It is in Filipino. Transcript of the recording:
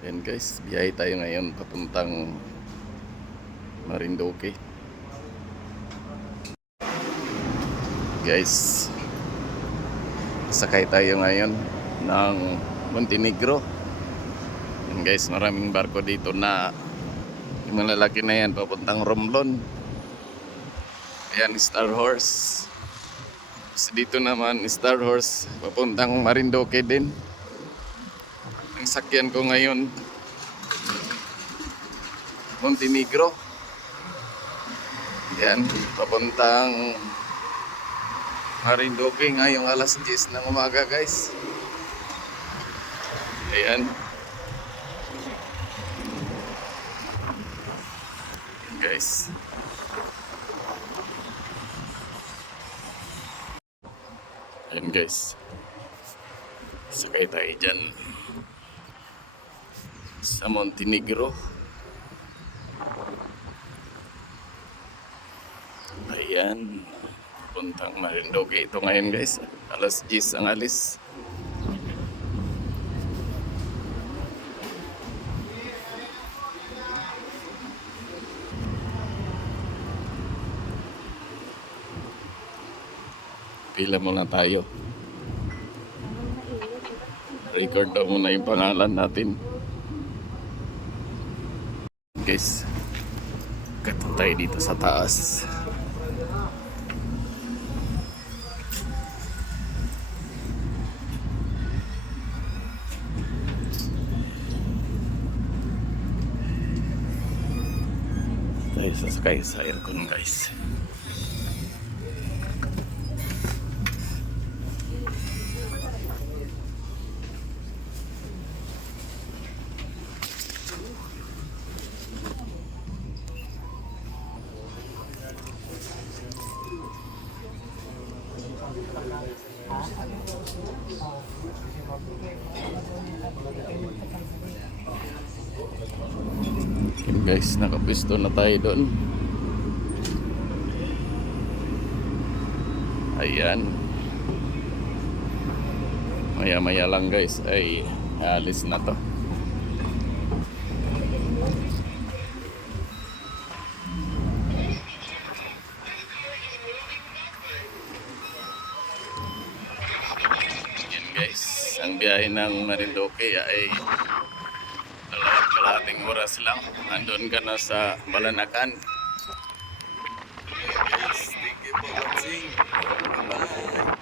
Ayan guys, biyahe tayo ngayon papuntang Marinduque. Guys, sakay tayo ngayon ng Montenegro. Ayan guys, maraming barko dito na yung malalaki na yan papuntang Romblon. Ayan, Star Horse. So, dito naman Star Horse papuntang Marinduque din. Ang sakyan ko ngayon Montenegro. Yan, papuntang Marinduque ngayong alas 10 ng umaga guys. Ayan. Guys. Ayan guys. Sakay tayo dyan sa Montenegro. Ayan, puntang Marinduque ito ngayon guys. Alas 10 ang alis. Pila muna tayo. Record daw muna yung pangalan natin. Guys, kato tayo dito sa taas. Tayo sasakay sa aircon guys. Yun guys, nakapwesto na tayo doon. Ayan, maya maya lang guys ay alis na to. Ayan guys, ang biyahe ng Marinduque ay kalahating oras lang. Andun ka na sa Balanacan. Guys, thank you for watching. Bye.